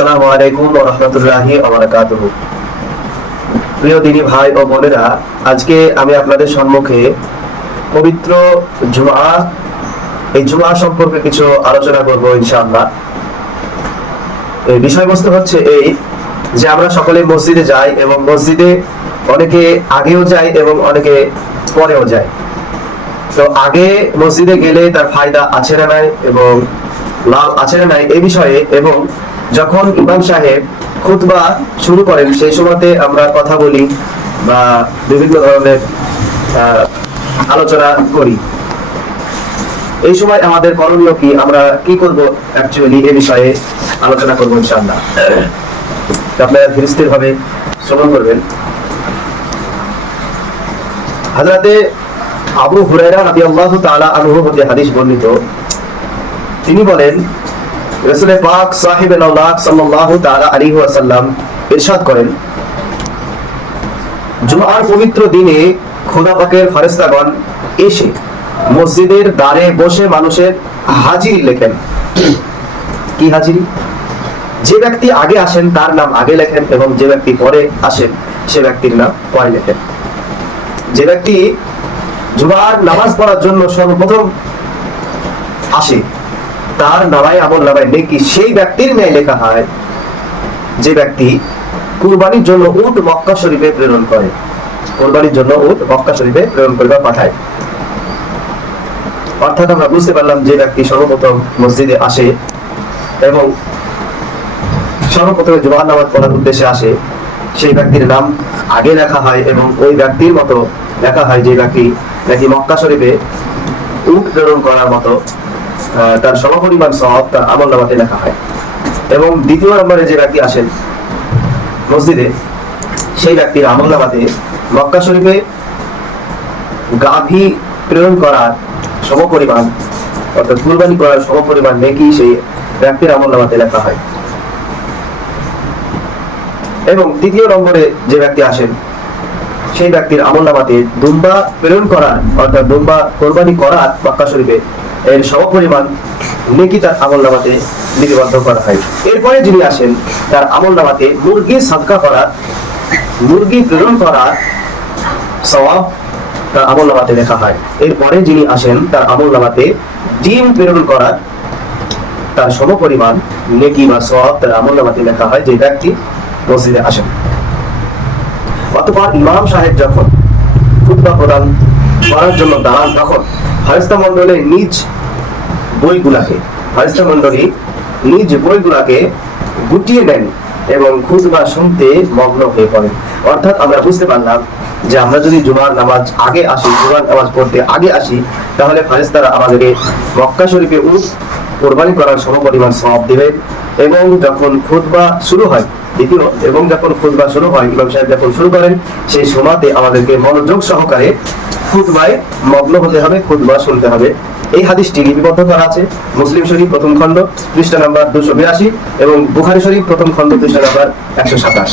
আসসালামু আলাইকুম ওয়া রাহমাতুল্লাহি ওয়া বারাকাতুহু। প্রিয় দিনী ভাই ও বোনেরা, আজকে আমি আপনাদের সম্মুখে পবিত্র জুমআ, এই জুমআ সম্পর্কে কিছু আলোচনা করব ইনশাআল্লাহ। এই বিষয়বস্তু হচ্ছে এই যে আমরা সকলে মসজিদে যাই এবং মসজিদে অনেকে আগেও যায় এবং অনেকে পরেও যায়। তো আগে মসজিদে গেলে তার ফায়দা আছে না নাই এবং লাভ আছে না নাই এই বিষয়ে, এবং যখন ইমাম সাহেব খুতবা শুরু করেন সেই সময়তে আমরা কথা বলি বা বিভিন্ন ধরনের আলোচনা করি। এই সময় আমাদের করণীয় কি, আমরা কি করব অ্যাকচুয়ালি এই বিষয়ে আলোচনা করবো ইনশাআল্লাহ। আপনারা ধীরস্থির ভাবে শ্রবণ করবেন। হযরতে আবু হুরায়রা রাদিয়াল্লাহু তাআলা আনহু হতে হাদিস বর্ণিত, তিনি বলেন রাসূল পাক সাহেবে নওলাদ সাল্লাল্লাহু তাআলা আলাইহি ওয়াসাল্লাম ইরশাদ করেন, জুমআর পবিত্র দিনে খোদা পাকের ফেরেশতাগণ এসে মসজিদের দ্বারে বসে মানুষের হাজিরি লেখেন। কি হাজিরি? যে ব্যক্তি আগে আসেন তার নাম আগে লেখেন এবং যে ব্যক্তি পরে আসেন সে ব্যক্তির নাম পরে লেখেন। যে ব্যক্তি জুমার নামাজ পড়ার জন্য সর্বপ্রথম আসে তার নামায় আমল নামায় নেকি সেই ব্যক্তির ন্যায় লেখা হয় যে ব্যক্তি কুরবানির জন্য উট মক্কা শরীফে প্রেরণ করে। কুরবানির জন্য উট মক্কা শরীফে প্রেরণ করে বা পাঠায়। অর্থাৎ আমরা বুঝতে পারলাম যে ব্যক্তি সর্বপ্রথম মসজিদে আসে এবং সর্বপ্রথমে জুমার নামাজ পড়ার উদ্দেশ্যে আসে সেই ব্যক্তির নাম আগে লেখা হয় এবং ওই ব্যক্তির মতো লেখা হয় যে ব্যক্তি নাকি মক্কা শরীফে উট প্রেরণ করার মতো তার সমপরিমাণ সওয়াব তার আমলনামাতে লেখা হয়। এবং দ্বিতীয় নম্বরে যে ব্যক্তি আসেন মসজিদে সেই ব্যক্তির আমলনামাতে মক্কা শরীফে গাভী প্রেরণ করার সমপরিমাণ অর্থাৎ কুরবানি করার সমপরিমাণ নেকি সেই ব্যক্তির আমলনামাতে লেখা হয়। এবং তৃতীয় নম্বরে যে ব্যক্তি আসেন সেই ব্যক্তির আমলনামাতে দুম্বা প্রেরণ করার অর্থাৎ দুম্বা কোরবানি করার মক্কা শরীফে এর সমপরিমাণ নেকি তার আমলনামাতে লিপিবদ্ধ করা হয়। এরপরে যিনি আসেন তার আমলনামাতে মুরগি সাদকা করার, মুরগি প্রেরণ করার সওয়াব তার আমলনামাতে লেখা হয়। এরপরে যিনি আসেন তার আমলনামাতে ডিম প্রেরণ করার তার সমপরিমাণ নেকি বা সওয়াব তার আমলনামাতে লেখা হয় যে ব্যক্তি মসজিদে আসেন। অতঃপর ইমাম সাহেব যখন খুতবা প্রদান করার জন্য দাঁড়ান তখন ফেরেশতা মণ্ডলী নিজ বইগুলাকে গুটিয়ে নেন এবং খুতবা শুনতে মগ্ন হয়ে পড়েন। অর্থাৎ আমরা বুঝতে পারলাম যে আমরা যদি জুমার নামাজ আগে আসি, জুমার নামাজ পড়তে আগে আসি, তাহলে ফেরেশতারা আমাদেরকে মক্কা শরীফে উট কোরবানি করার সমপরিমাণ সওয়াব দিবেন। এবং যখন খুতবা শুরু হয় ইমাম সাহেব যখন শুরু করেন সেই সময়তে আমাদেরকে মনোযোগ সহকারে খুতবায় মগ্ন হতে হবে, খুতবা শুনতে হবে। এই হাদিসটি লিপিবদ্ধ করা আছে মুসলিম শরীফ প্রথম খণ্ড পৃষ্ঠা নাম্বার 282 এবং বুখারী শরীফ প্রথম খণ্ড পৃষ্ঠা নাম্বার 127।